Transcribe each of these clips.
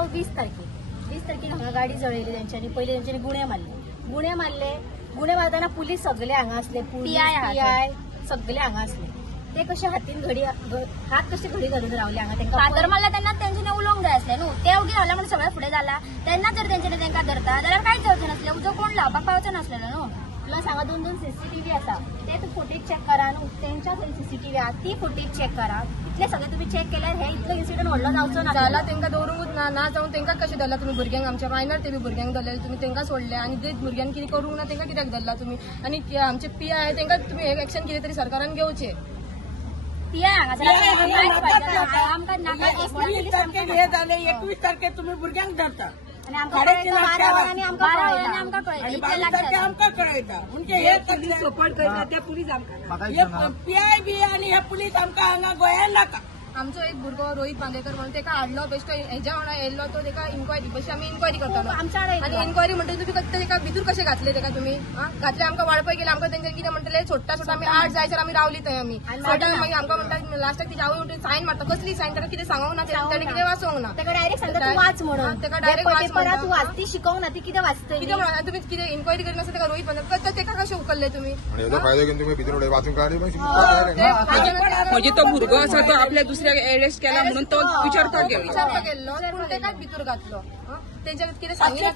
तो 20 तारखेक हांगा गाडी जळयली तेंच्यांनी. पयलीं तेंच्यांनी गुणे मारले. गुणे मारतना पुलीस सगळे हांगा असले, PI सगळे हांगा असले. ते कशे हातीन हात कशे घडी घालून रावले हांगा. तेंका फादर मारला तेन्ना तेंच्यांनी उलोवंक जाय आसलें न्हू. ते उगी रावला म्हणून सगळे फुडें जाला. तेन्ना जर तेंच्यांनी तेंका धरता जाल्यार कांयच जावचें नासलें. उजो कोण लावपाक पावचो नासलेलो न्हू. तुला सांगा 2 CCTV आसा ते तू फुटेज चेक करा न्हू. तेंच्या CCTV आहा ती फुटेज चेक करा. इतले सगळे तुम्ही चेक केल्यार हे इतलो इन्सिडंट व्हडलो जावचो ना. जाला तेंका दवरूंकूच ना जावन तेंका कशें धरला तुम्ही भुरग्यांक. आमच्या मायनर ते भुरग्यांक धरले तुम्ही तेंका सोडले आणि ते भुरग्यांक कितें करूंक ना तेंका कित्याक धरला तुम्ही. आणि आमचे PI तेंका तुम्ही हे एक्शन कितें तरी सरकारान घेवचे. PI आमकां नाका. 19 तारखेक हे जाले, 21 तारखेक तुम्ही भुरग्यांक धरता आणि आमकां 12 वरांनी आमकां कळयता. आमकां कळयता. आणि 22 तारखेक आमकां कळयता. म्हणजे हे सपोर्ट करता त्या पुलीस आमकां PI बी आणि हे पुलीस आमकां हांगा गोंयांत नाका. आमचो एक भुरगो रोहित बांदेकर म्हणून तेका हाडलो बेश्टो हेज्या वांगडा येयल्लो तो तेका इन्क्वायरी बशी आमी इन्क्वायरी करतालो. आणि इन्क्वायरी म्हणटा तुम्ही तेका भितूर कशें घातले तेका तुम्ही घातले. आमकां वाळपय गेले. आमकां तेंचे कितें म्हणटले सोडटा आमी 8 जायसर आमी रावली थंय. आमी सोडटा मागीर आमकां म्हणटा लास्टाक तिची आवय म्हणटा सायन मारता. कसली सायन ताका कितें सांगूंक ना. ताणें कितें वाचोंक ना. तेका डायरेक्ट सांगता तू वाच म्हणून. तेका डायरेक्ट वाच तू वाच. ती शिकोवंक ना. ती कितें वाचतली कितें म्हणा तुम्ही कितें इन्क्वायरी करीत नसता तेका रोहित बांदेकर तेका कशें उखल्ले तुम्ही. फायदो घेऊन तुम्ही भितर वाचून काढले. म्हणजे तो भुरगो आसा तो आपल्या दुसऱ्याक अरेस्ट केला म्हणून तो विचारतो गेल्लो पूण तेकाच भितर घातलो. तेंच्या कितें सांगितलं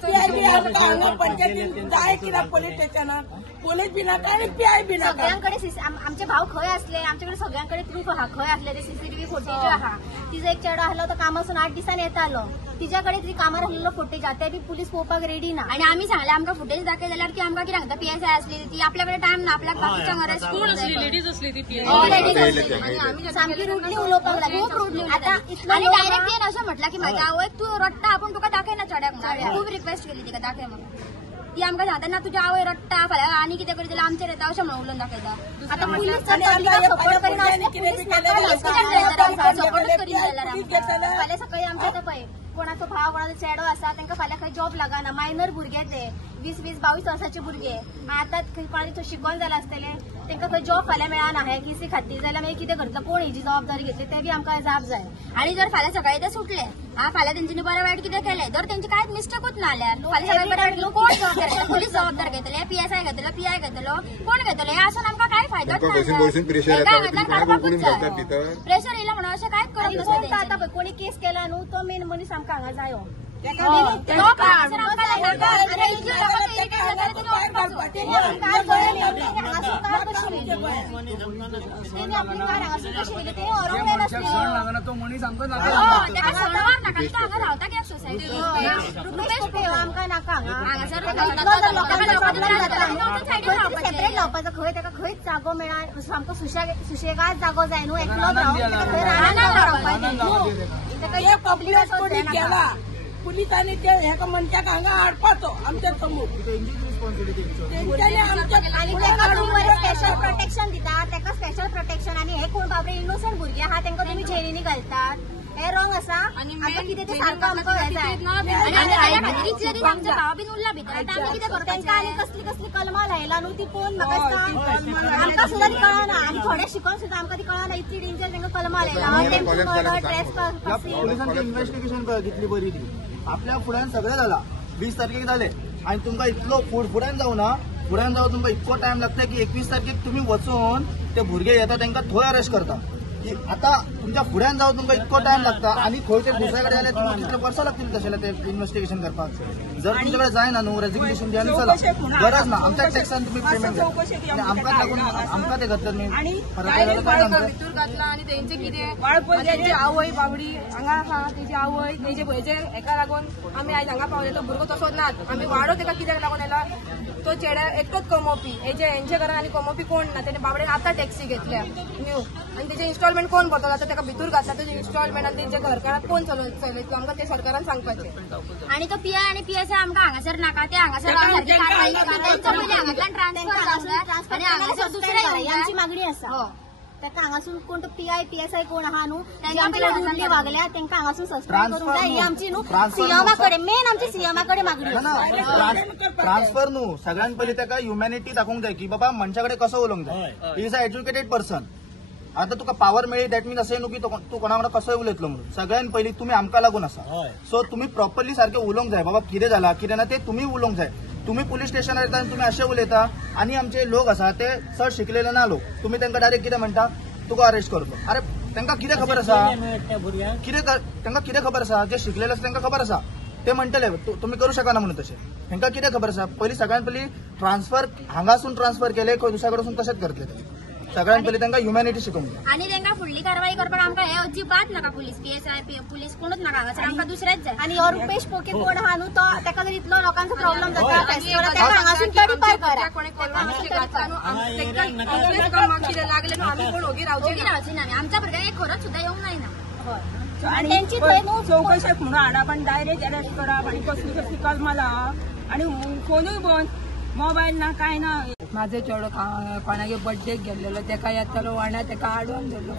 पंचायतीन जाय कित्याक पोलीस स्टेशनाक पोलीस बी नाका आणि PI बी नाका. सगळ्यांकडे आमचे भाव खंय असले. आमच्याकडे सगळ्यांकडे प्रूफ आहा खंय असले ते CCTV फुटेज आहा. तिजो एक चेडो आसलो तो कामासून 8 दिसांनी येतालो. तिच्याकडे ती कामार आसलेलो फुटेज आहा ते बी पुलीस पळोवपाक रेडी ना. आणि आम्ही सांगले आमकां फुटेज दाखय जाल्यार ती आमकां कितें सांगता PSI असली ती आपल्याकडे टाइम ना. आपल्याक बाकीच्या अरेस्ट कोण असली लेडीज असली ती सामकी रुडली उलोवपाक लागली. खूप रुडली. आता आणि डायरेक्ट येन असं म्हटलं की माझ्या आवयक तू रडटा आपण तुका दाखय ना चड्याक. खूप रिक्वेस्ट केली तिका दाखय म्हणून. ती आमकां सांगता ना तुझ्या आवय रडटा फाल्यां आणि कितें करी जाल्यार आमचेर येता अशें म्हणून उलोवन दाखयता. आता पुलीस सपोर्ट करिना सपोर्टच करीन जाल्यार फाल्यां सकाळी आमच्या आतां पळय कोणाचो भाव कोणाचो चेडो आसा तांकां फाल्यां खंय जॉब लागना. मायनर भुरगे ते 20-22 वर्साचे भुरगे आतां कोणाचे शिकून जालें आसतले तांकां खंय जॉब फाल्यां मेळना हे KC खातीर जाल्यार मागीर कितें करतलो. कोण हेजी जबाबदारी घेतली ते बी आमकां जाप जाय. आणि जर फाल्यां सकाळी ते सुटले फाल्यां तेंच्यांनी बरें वायट कितें केलें जर तेंची कांयच मिस्टेकूच ना जाल्यार फाल्यां सकाळी बरें वायट कोण जबाबदार घेतलो. पुलीस जबाबदार घेतले PSI घेतलो PI घेतलो कोण घेतलो. हे आसून आमकां काय फायदो प्रेशर येयला म्हणून अशें कांयच करप नसता. आता पळय कोणी केस केला न्हू तो मेन मनीस आमकां हांगा जायो. आमकां नाका सेपरेट लावपाचो खंय ताका खंयच जागो मेळना. सामको सुशेगाद जागो जाय न्हू. एकलोच पब्लीक गेला पुलिसांनी ते ह्या मनशाक हांगा हाडपाचो आमच्या समोर. स्पेशल प्रोटेक्शन दितात ताका स्पेशल प्रोटेक्शन. आणि हे कोण बाबरे इनोसंट भुरगे आहा तांकां तुमी जेलींनी घालतात. हे रॉंग आसा. आमकां कितें ते सारको आमकां तांकां आनी कसली कसली कलमां लायला न्हू ती पळोवन म्हाका आमकां सुद्दां ती कळना. आनी थोडे शिकून सुद्दां आमकां ती कळना इतली डेंजर तांकां कलमां लायला. पोलिसांची इन्व्हेस्टिगेशन कितली बरी ती. आपल्या फुड्यान सगळें जाला 20 तारखेक जाले आणि तुमकां इतलो फुड्यान जावं ना. फुड्यान जावं तुमकां इतको टायम लागता की 21 तारखेक तुम्ही वचून ते भुरगे येता तांकां थंय अरेस्ट करता. आता तुमच्या फुड्यान जावं तुमकां इतको टायम लागता आणि खंय ते दुसऱ्या कडेन जाल्यार तुमकां कितले वर्सां लागतील तशें ते इन्व्हेस्टिगेशन करपाक. जर तुमचे कडेन जायना न्हू रेजिग्नेशन दियानी चला गरज ना. आमच्या टॅक्सान तुम्ही पेमेंट द्या. आमकां लागून आमकां ते घातले न्ही भितूर घातला. आणि तेंचे कितें तेंची आवय बाबडी हांगा आहा तेजी आवय तेजे हेका लागून आमी आयज हांगा पावले. तो भुरगो तसो नात. आमी वाडो तेका कित्याक लागून येला तो चेड्या एकटोच कमोवपी. हेंचे घरान आनी कमोवपी कोण ना. तेणे बाबडेन आतां टॅक्सी घेतल्या न्यू. आणि तेजे इन्स्टॉलमेंट कोण भरतो जाता ताका भितूर घातला. तेजे इन्स्टॉलमेंट आणि तेंच्या घरकारांत कोण चलयत आमकां ते सरकारान सांगपाचें. आणि तो PI आणि PSI आमकां हांगासर नाका. ते हांगासर ट्रान्सफर आणि हांगासर दुसऱ्या आमची मागणी आसा. ताका हांगासून कोण तो PI PSI कोण आहा न्हू तांच्या वागल्या तांकां हांगासून सस्पेंड करूंक जाय. ही आमची न्हू सीएमाकडे मेन आमची सीएमाकडे मागणी. ट्रान्सफर न्हू सगळ्यात पयलीं ताका ह्युमॅनिटी दाखोवंक जाय की बाबा मनशा कडेन कसो उलोवंक जाय. He is a educated person. आता तुका पावर मेळ्ळी दॅट मीन्स असें न्हू की तूं कोणा वांगडा कसोय उलयतलो म्हणून. सगळ्यात पयलीं तुम्ही आमकां लागून आसा. सो तुम्ही प्रॉपरली सारखे उलोवंक जाय बाबा कितें जाला कितें ना ते तुम्ही उलोवंक जाय. तुम्ही पोलीस स्टेशनार येता आनी तुमी अशें उलयता आनी आमचे लोक आसा ते चड शिकलेले ना लोक. तुम्ही तांकां डायरेक्ट कितें म्हणटा तुका अरेस्ट करतो. अरे तांकां कितें खबर आसा तांकां कितें खबर आसा जे शिकलेले आसा तांकां खबर आसा ते म्हणटले तुम्ही करू शकना म्हणून तशें. तांकां कितें खबर आसा पयलीं सगळ्यात पयलीं ट्रान्सफर हांगासून ट्रान्सफर केले खंय दुसऱ्या कडसून तशेंच करतले ते. सगळ्यात पयलीं तांकां ह्युमॅनिटी शिकून जाय. आणि तांकां फुडली कारवाई करपाक आमकां हे अजिबात नाका. पोलीस PSI पोलीस कोणूच नाका हांगासर. आमकां दुसरेच जाय. आणि हो रुपेश पोके कोण आहा न्हू तो ताका जर इतलो लोकांचो प्रॉब्लेम जाता फेस्टिवल ताका हांगासून तडीपार करा. लागले आम्ही कोण ओगी रावची ना आमच्या भुरग्यांक एक खरोच सुद्धा येवंक जायना. आणि त्यांची थंय न्हू चौकशेक म्हणून हाडा पण डायरेक्ट अरेस्ट करप आणि कसली कसली कलमां लावप आणि फोनूय बंद मोबाईल ना काय ना. माझे चेडो कोणागे बर्थडेक गेल्लो तेका येतलो वांगडा तेका हाडून धरलो.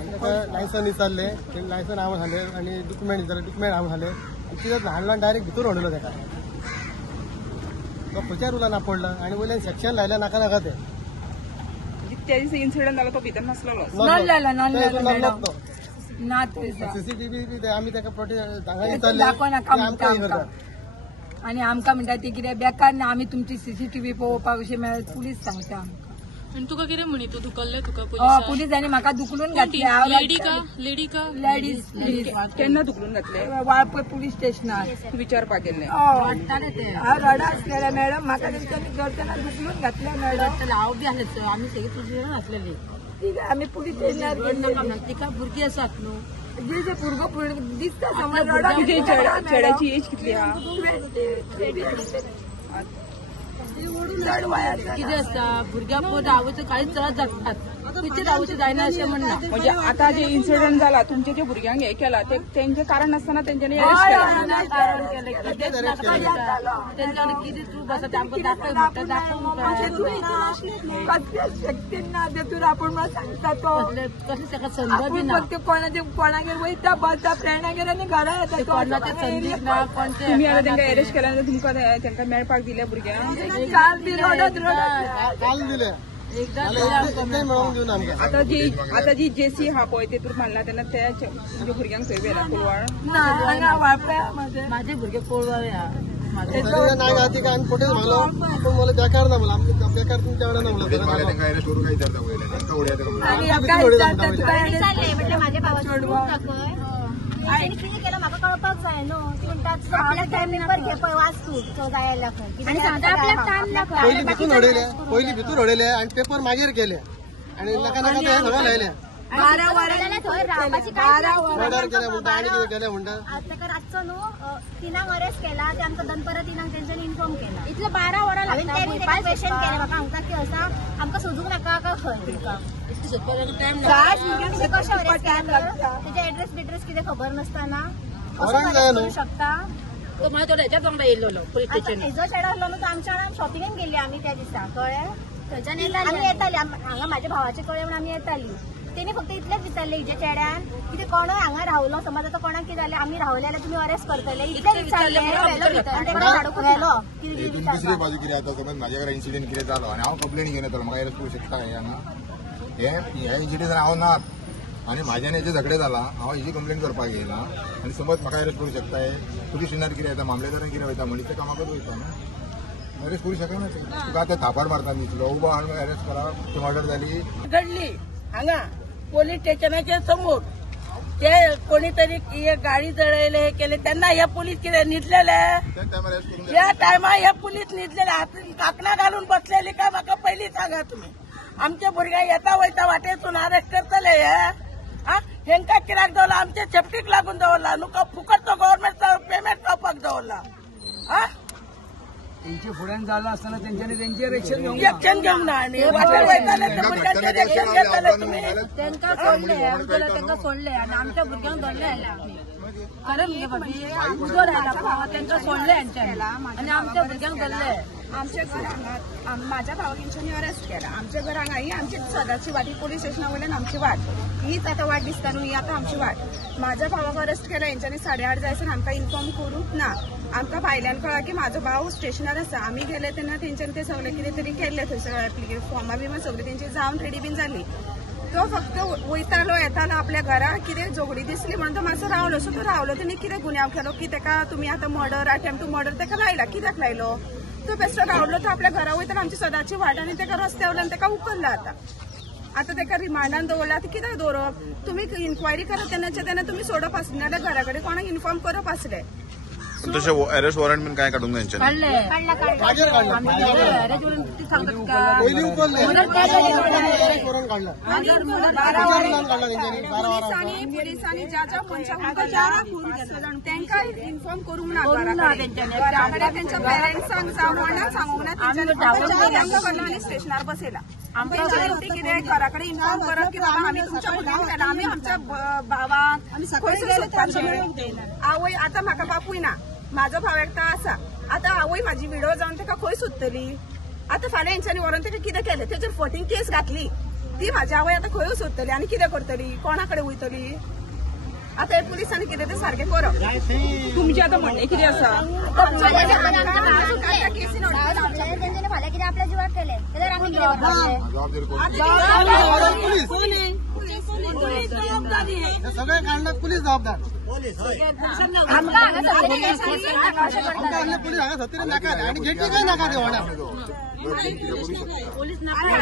लायसन विचारले लायसन हांव झाले आणि डॉक्युमेंट विचारले डॉक्युमेंट हांव झाले कित्याक ल्हान ल्हान डायरेक्ट भितर हाडलो तेका. तो खंयच्या रुलान पडला आणि वयल्यान सेक्शन लायल्या नाका नाका ते. त्या दिसा इन्सिडंट जाला तो भितर नासलो ना सीसीटीव्ही आम्ही त्याका आणि आमकां म्हणटा ती कितें बेकार ना आमी तुमची CCTV पळोवपाक अशें मेळत पुलीस सांगता आमकां. आणि तुका कितें म्हणी तूं धुकल्ले तुका पुलिसांनी म्हाका दुखलून घातले. लेडीज केन्ना धुकलून घातले वाळपय पुलीस स्टेशनार विचारपाक गेल्ले. हांव रडा आसलेले मॅडम म्हाका तेंच्यांनी करतना दुखलून घातले मॅडम. हांव बी आसले आमी सगळी तुजी आसलेली. ठीक आहे आमी पुलीस स्टेशनार गेल्ले. तिका भुरगीं आसात न्हू जे भुरगो दिसता समज चेड्याची एज कितली आहा कितें आसता भुरग्यांक धांवचे कांयच त्रास जातात तिचे धांवचे जायना अशें म्हणना. म्हणजे आता जे इन्सिडंट जाला तुमचे जे भुरग्यांक हे केला तेंचे कारण नासतना तेंच्यांनी अरेस्ट केला. तेंच्याकडे कितें प्रूफ आसा ते आमकां दाखय म्हणटा दाखोवंक कसल्या शक्तीन ना तेतून आपण सांगता तो कसले ताका संद बी ना. कोणागेर वयता बसता फ्रेंडागेर आनी घरा येता कोणाचे संदीप ना कोण ते तुम्ही आता तांकां अरेस्ट केल्या नंतर तुमकां तांकां मेळपाक दिल्या भुरग्यांक काल बी रडत काल दिले मेळोंक दिवन आमकां. आता जी JC हा पळय तेतून मारला तेन्ना त्या भुरग्यांक थंय व्हेला कोलवाळ ना हांगा वाळपया माझे भुरगे कोळवाळे हा नाही आधी आम्ही फोटेज मागलो पण मला बेकार ना मला बेकार तुमच्या वेळा ना तांकां अरेस्ट करून काय विचारता पयलें तांकां उडया आणि म्हटलं माझ्या भावाचं आणि कितें केलं म्हाका कळपाक जाय न्हू. ती म्हणटात आपल्याक टायम पेपर घे पळय वाच तूं तो जाय आयला खंय आणि समजा आपल्याक टायम नाका. पहिली भितूर हडयले आणि पेपर मागीर केले आणि नाका नाका ते सगळं लायले. 12 वरां थंय रावपाची मर्डर केले म्हणटा आणि कितें केले म्हणटा. ताका रातचो न्हू 3 अरेस्ट केला ते आमकां दनपरां 3 तेंच्यांनी इन्फॉर्म केला. इतले 12 वरां हांवें त्यांनी ताका क्वेश्चन केलें म्हाका हांगता की आसा आमकां सोदूंक नाका काय खंय तुमकां कशें अरेस्ट केला तेजे एड्रेस बिड्रेस कितें खबर नासतना असो करू शकता. तो म्हाका तो हेच्याच वांगडा येयल्लो पुलीस स्टेशन. हेजो चेडो आसलो न्हू तो आमच्या वांगडा शॉपिंगेन गेल्ली आमी त्या दिसा कळ्ळें. थंयच्यान आमी येताली हांगा म्हाज्या भावाचे कळ्ळें म्हणून आमी येताली. तेणी फक्त इतलेंच विचारलें हिच्या चेड्यान कितें कोणूय हांगा रावलो समज आतां कोणाक कितें जालें आमी रावले जाल्यार तुमी अरेस्ट करतले इतलें विचारलें. दुसरी बाजू कितें जाता समज म्हाज्या घरा इन्सिडेंट कितें जालो आनी हांव कंप्लेन घेवन येतलो म्हाका अरेस्ट करूं शकता हे हांगा हे इन्सिडेंट हांव ना आनी म्हाज्यान हेजे झगडे जाला हांव हेजी कंप्लेन करपाक येयला आनी समज म्हाका अरेस्ट करूं शकता हे पुलीस स्टेशनार कितें येता मामलेदारान कितें वयता म्हणून ते कामाकच वयता न्हू अरेस्ट करूं शकना ते. तुका आतां थापाड मारता न्हिदलो उबो हाडून अरेस्ट करा ती मर्डर जाली घडली हांगा पोलीस स्टेशनाच्या समोर ते कोणीतरी गाडी जळयले हे केले त्यांना हे पोलीस कितें न्हिदलेले या टायमार हे पोलीस न्हिदलेले हातीन काकणा घालून बसलेली का म्हाका पयलीं सांगा तुम्ही. आमचे भुरगे येता वयता वाटेसून अरेस्ट करतले हे हेंका कित्याक दवरला आमच्या सेफ्टीक लागून दवरला नुका फुकट तो गव्हर्नमेंट पेमेंट पावपाक दवरला. त्यांचे फुड्यान झालं असताना त्यांच्यानी त्यांचे रिएक्शन घेऊंक ना आणि वाटेर वयताले ते भुरग्यांचे रिएक्शन घेताले तुम्ही. तांकां सोडले आमच्या तांकां सोडले आनी आमच्या भुरग्यांक धरले आयला खरें म्हणजे भाभी उजो रायला भावा तांकां सोडले हेंच्यांनी आनी आमच्या भुरग्यांक धरले. आमच्या घरांत माझ्या भावांच्यानी अरेस्ट केला. आमच्या घर हांगा ही आमची सदाची वाट ही पोलीस स्टेशना वयल्यान आमची वाट हीच आता वाट दिसता न्हू ही आता आमची वाट. माझ्या भावाक अरेस्ट केला हेंच्यांनी 8:30 जायसर आमकां इन्फॉर्म करूंक ना. आमकां भायल्यान कळ्ळा की म्हाजो भाव स्टेशनार आसा. आमी गेले तेन्ना तेंच्यांनी ते सगळे कितें तरी केल्ले थंयसर एप्लिकेशन फॉर्मां बिमा सगळी तेंची जावन रेडी बीन जाली. तो फक्त वयतालो येतालो आपल्या घरा कितें झगडी दिसली म्हणून तो मातसो रावलो. सो तो रावलो तेणी कितें गुन्यांव केलो की ताका तुमी आतां मर्डर अटेम्प्ट टू मर्डर ताका लायला. कित्याक लायलो? तो बेश्टो रावलो. तो आपल्या घरा वयताना आमची सदांची वाट आनी ताका रस्त्या वयल्यान ताका उखल्ला. आतां ताका रिमांडान दवरला. आतां कित्याक दवरप? तुमी इन्क्वायरी करप तेन्ना तुमी सोडप आसले नाल्यार घरा कडेन कोणाक इन्फॉर्म करप आसलें. तसे अरेस्ट वॉरंट बीन काय काढून त्यांच्या पुलिसांनी ज्या ज्या मनशांक तांकां इन्फॉर्म करूंक ना. घरा कडेन तेंच्या पेरंट्सांक जावं कोणाक सांगूंक ना. तांकां व्हरला आनी स्टेशनार बसयला. कितें घरा कडेन इन्फॉर्म करप की बाबा आमी तुमच्या भुरग्यांक केला. आमी आमच्या भावाक खंयसर सोदपाचें. आवय आतां म्हाका बापूय ना. म्हाजो भाव एकटो आसा. आतां आवय म्हाजी विडो जावन ताका खंय सोदतली? आतां फाल्यां हेंच्यांनी व्हरून ताका कितें केलें? तेजेर फटींग केस घातली. ती म्हाजी आवय आतां खंय सोदतली आनी कितें करतली? कोणा कडेन वयतली? आतां हे पुलिसांनी कितें तें सारकें करप. तुमचें आतां म्हणणें कितें आसा? तेंच्यानी फाल्यां कितें आपल्या जिवाक केलें जाल्यार आमी कितें सगळे काढण्यात पोलीस जबाबदार. पोलीस हांगा सत्तरीन नाकार आणि गेटी काय नाकार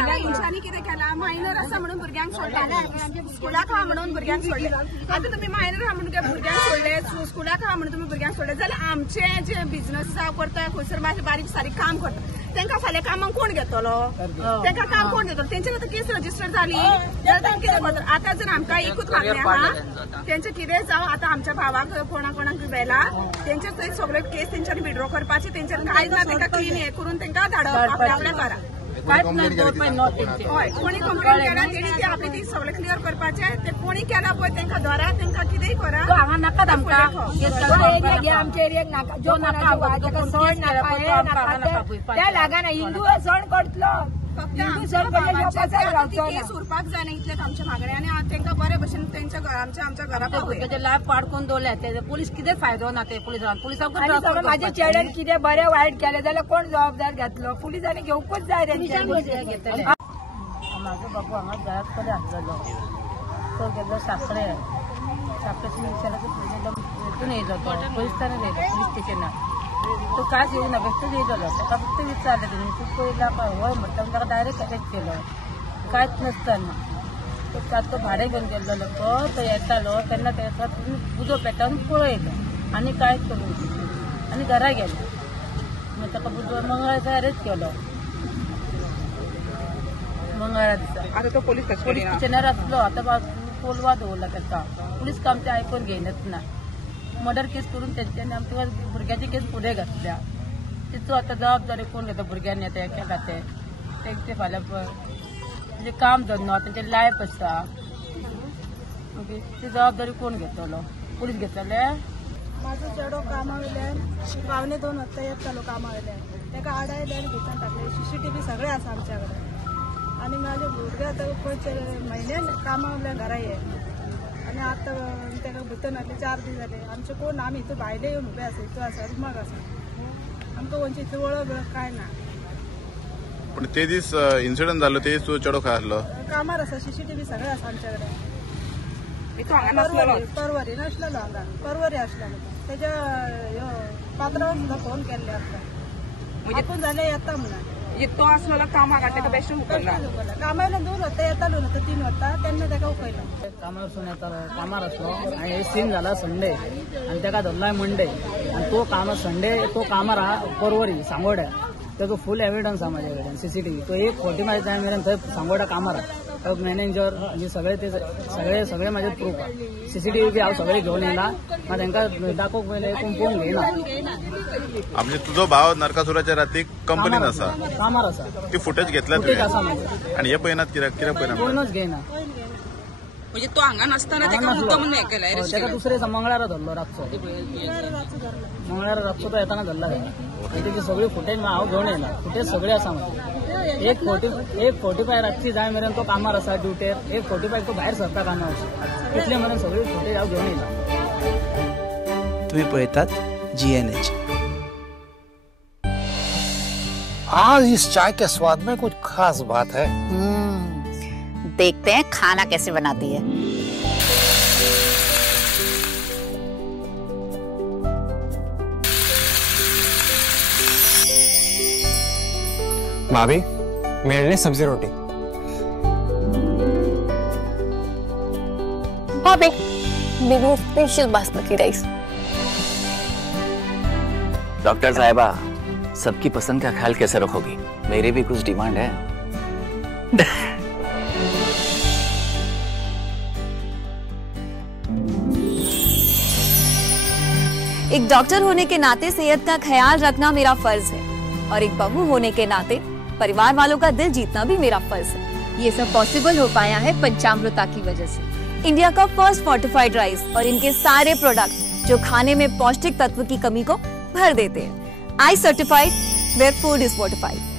हेंच्यांनी कितें केलां? मायनर आसा म्हणून भुरग्यांक सोडले. स्कुलाक आहा म्हणून भुरग्यांक सोडले. आतां तुमी मायनर आहा म्हणून भुरग्यांक सोडले, स्कुलाक आहा म्हणून तुमी भुरग्यांक सोडले जाल्यार आमचे जे बिझनस करता खंयसर बारीक सारीक काम करता तांकां फाल्यां कामाक कोण घेतलो? तांकां काम कोण घेतलो? तेंचे खातीर केस रजिस्टर जाली जाल्यार तांकां कितें करतलो? आतां जर आमकां एकूच मागणी आहा तेंचे कितें जावं. आतां आमच्या भावाक कोणाक वेला तेंचे थंय सगळे केस तेंच्यांनी विड्रॉ करपाचे. तेंच्यानी कांयच ना. तांकां क्लीन हे करून तांकां धाडप आपल्या घरा. हय कोणी कंप्लेंट केला तेणी ते आपले ती सगळे क्लियर करपाचे. ते कोणी केला पळय तांकां धरा. तांकां कितेंय करा. हांगा नाकात आमकां आमच्या एरियाक नाका. जो नाका सण नाका त्या लागाना हिंदू सण करतलो. हिंदू सण केस उरपाक जाय ना इतलेच आमच्या मागणे. आनी तांकां बरे भशेन तेंच्या आमच्या घरा तेजे लाभ पाडकून दवरल्या. ते पुलीस कितें फायदो ना ते पुलिसांक. म्हाज्या चेड्यान कितें बरें वायट केलें जाल्यार कोण जबाबदार घेतलो? पुलिसांनी घेवकूच जाय. म्हाजो बाबू हांगा घरात कडेन आसलेलो. तो गेल्लो साखळे हितून येयलो. तो पोलिसांनी येयलो पुलीस स्टेशनार. तो कांयच येवं ना. बेश्टोच येयलो. ताका फक्त विचारलें तेणी तूं पयला काय हय म्हणटा ताका डायरेक्ट अटॅक केलो. कांयच नासतना तो भाडे घेवन गेल्लो. तो येतालो तेन्ना ताका उजो पेटावन पळयलो आनी कांयच करूंक आनी घरा गेलो. मागीर ताका बुधवार मंगळार दिसा अरेस्ट केलो. मंगळारा दिसा आता तो पोलीस स्टेशनार आसलो. आतां कोलवा दवरला ताका. पुलीस काम ते आयकून घेयनच ना. मर्डर केस करून तेंच्यांनी आमच्या भुरग्याची केस फुडें घातल्या. तिचो आतां जबाबदारी कोण घेता? भुरग्यांनी आतां एका खातें तेंचे फाल्यां म्हणजे काम जावना. तेंचे लायफ आसा. ती जबाबदारी कोण घेतलो? पुलीस घेतले. म्हाजो चेडो कामा वयल्यान पावणे 2 वाजता येतालो कामा वयल्यान. ताका आडायले आनी भितर टाकले. CCTV सगळे आसा आमच्या कडेन. आनी म्हाजे भुरगे आतां खंयचे म्हयन्यान कामा वयल्यान घरा ये. आनी आतां ताका भितर घातले 4 दीस जाले. आमचे कोण आमी हितून भायले येवन उबे आसा. हितून आसा रुमाक आसा. आमकां खंयची हितून वळख कांय ना. पण ते दीस इन्सिडंट जालो ते दीस तुजो चेडो खंय आसलो? कामार आसा. CCTV सगळे आसा आमच्या कडेन. परवरी नासलेलो हांगा. परवरी आसलेलो. तेज्या पात्रांक सुद्दां फोन केल्ले आसता. आपूण जाल्यार येता म्हणून. तो आसलो कामाक ताका बेश्टो उखल्ला. कामार 2 वाजता येतालो न्हू. 3 वाजता तेन्ना ताका उखयलो. कामार वचून येतालो. कामार आसलो आनी हे सीन जाला संडे आनी ताका धरलाय मंडे. आनी तो कामार संडे तो कामार आहा परवरी सांगोड्या. तेजो फूल एविडन्स आहा म्हाजे कडेन CCTV. तो एक खोटी म्हाजे टायम मेरेन थंय सांगोड्या कामार आहा. मॅनेजर आनी सगळे म्हाजे प्रूफ आहा. CCTV बी हांव सगळे घेवन येयला. मागीर तांकां दाखोवंक पयलें कोण पळोवंक घेयना. म्हणजे तुजो भाव नरकासुराच्या रातीक कंपनीन आसा. कामार आसा. ती फुटेज घेतल्या तुवें आनी हे पळयनात कित्याक पळयना? कोणूच घेयना. म्हणजे तो हांगा नासतना ताका मुद्दामून हें केलें. ताका दुसरे मंगळारा धरलो रातचो. मंगळारा रातचो तो येताना धरला. तेजी सगळी फुटेज हांव घेवन येयला. फुटेज सगळे आसा म्हाजे. 1:45 रातची जाय मेरेन तो कामार आसा ड्युटेर. 1:45 तो भायर सरता कामार. तितले मेरेन सगळी फुटेज हांव घेवन येयला. तुम्ही पळयतात GNH. आज इस चाय के स्वाद में कुछ खास बात है। देखते हैं खाना कैसे बनाती है। भाभी, मेरे लिए सब्जी रोटी। भाभी, मेरे लिए स्पेशल बासमती राइस। डॉक्टर साहिबा, सबकी पसंद का ख्याल कैसे रखोगी? मेरी भी कुछ डिमांड है। एक डॉक्टर होने के नाते सेहत का ख्याल रखना मेरा फर्ज है, और एक बहू होने के नाते परिवार वालों का दिल जीतना भी मेरा फर्ज है। ये सब पॉसिबल हो पाया है पंचामृता की वजह से। इंडिया का फर्स्ट फोर्टिफाइड राइस और इनके सारे प्रोडक्ट जो खाने में पौष्टिक तत्व की कमी को भर देते हैं। I certified, where food is fortified.